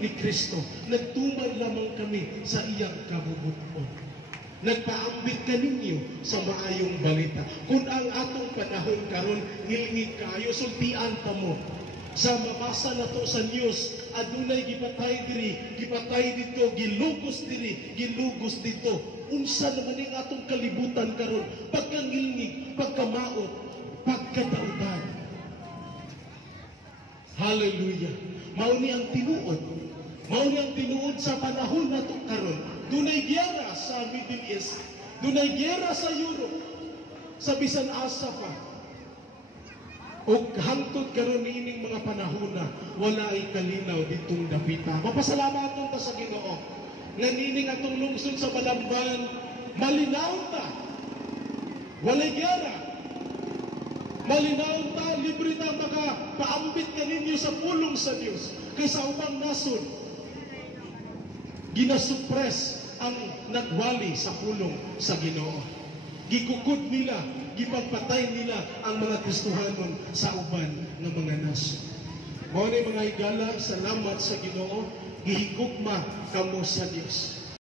ni Kristo. Nagtuman lamang kami sa iyang kabubuton. Nagpaambit ka ninyo sa maayong balita. Kung ang atong panahon karon hilingig kayo, sultian ta mo. Sa mabasa na to sa news, adunay gipatay diri, gipatay dito, gilugos diri, gilugos dito. Unsa naman ang atong kalibutan karon? Pagkangilngig, pagkamaot, pagkatautan. Hallelujah. Mao ni ang tinuod. Mao ni ang tinuod sa panahon nato karon. Dunay giyera sa Middle East, dunay giyera sa Europe, sa bisan Asa pa. O hangtod karon niining mga panahon na wala ay kalinaw ditong dapita. Mapasalamaton ta sa Ginoo. Nga niining atong lungsod sa Balamban, malinaw ta. Walay giyera. Malinaw ta, libre ta makapaambit ka ninyo sa pulong sa Dios. Kaysa ubang nasod, ginasuppress ang nagwali sa pulong sa Ginoo. Gikukod nila, gipagpatay nila ang mga Kristohanon sa uban ng mga nasod. Mao ni mga higala, salamat sa Ginoo, gihigugma kamo sa Dios.